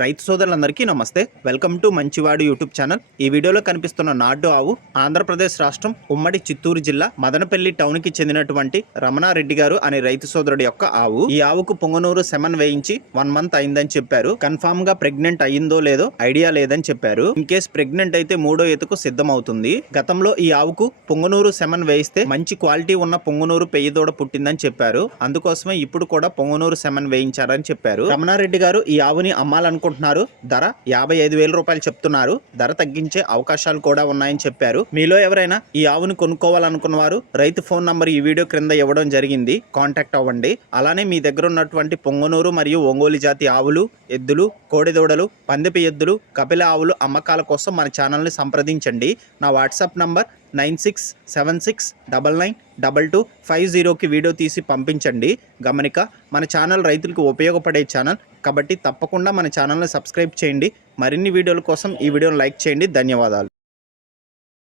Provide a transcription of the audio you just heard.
రైతు సోదరులందరికీ నమస్తే. వెల్కమ్ టు మంచివాడు యూట్యూబ్ ఛానల్. ఈ వీడియోలో కనిపిస్తున్న నాటు ఆవు ఆంధ్రప్రదేశ్ రాష్ట్రం ఉమ్మడి చిత్తూరు జిల్లా మదనపల్లి టౌన్ కి చెందినటువంటి రమణారెడ్డి గారు అనే రైతు సోదరుడి యొక్క ఆవు. ఈ ఆవుకు పొంగనూరు సెమన్ వేయించి 1 మంత్ అయిందని చెప్పారు. కన్ఫామ్ గా ప్రెగ్నెంట్ అయ్యిందో లేదో ఐడియా లేదని చెప్పారు. ఇన్ కేస్ ప్రెగ్నెంట్ అయితే 3వ ఈతకు సిద్ధమవుతుంది. గతంలో ఈ ఆవుకు పొంగనూరు సెమన్ వేయిస్తే మంచి క్వాలిటీ ఉన్న పొంగనూరు పెయ్యదూడ పుట్టిందని చెప్పారు. అందుకోసమే ఇప్పుడు కూడా పొంగనూరు సెమన్ వేయించారని చెప్పారు. రమణారెడ్డి గారు ఈ ఆవుని అమ్మాలనుకుంటున్నారు. ధర 55,000 రూపాయలు చెప్తున్నారు. ధర తగ్గించే అవకాశాలు కూడా ఉన్నాయని చెప్పారు. మీలో ఎవరైనా ఈ ఆవును కొనుక్కోవాలనుకున్న వారు రైతు ఫోన్ నంబర్ ఈ వీడియో క్రింద ఇవ్వడం జరిగింది. కాంటాక్ట్ అవ్వండి. అలానే మీ దగ్గర ఉన్నటువంటి పొంగనూరు మరియు ఒంగోలు జాతి ఆవులు, ఎద్దులు, కోడెదూడలు, పందిపి ఎద్దులు, కపిల ఆవులు అమ్మకాల కోసం మన ఛానల్ని సంప్రదించండి. నా వాట్సాప్ నంబర్ 9676992250కి వీడియో తీసి పంపించండి. గమనిక, మన ఛానల్ రైతులకు ఉపయోగపడే ఛానల్ కాబట్టి తప్పకుండా మన ఛానల్ని సబ్స్క్రైబ్ చేయండి. మరిన్ని వీడియోల కోసం ఈ వీడియోని లైక్ చేయండి. ధన్యవాదాలు.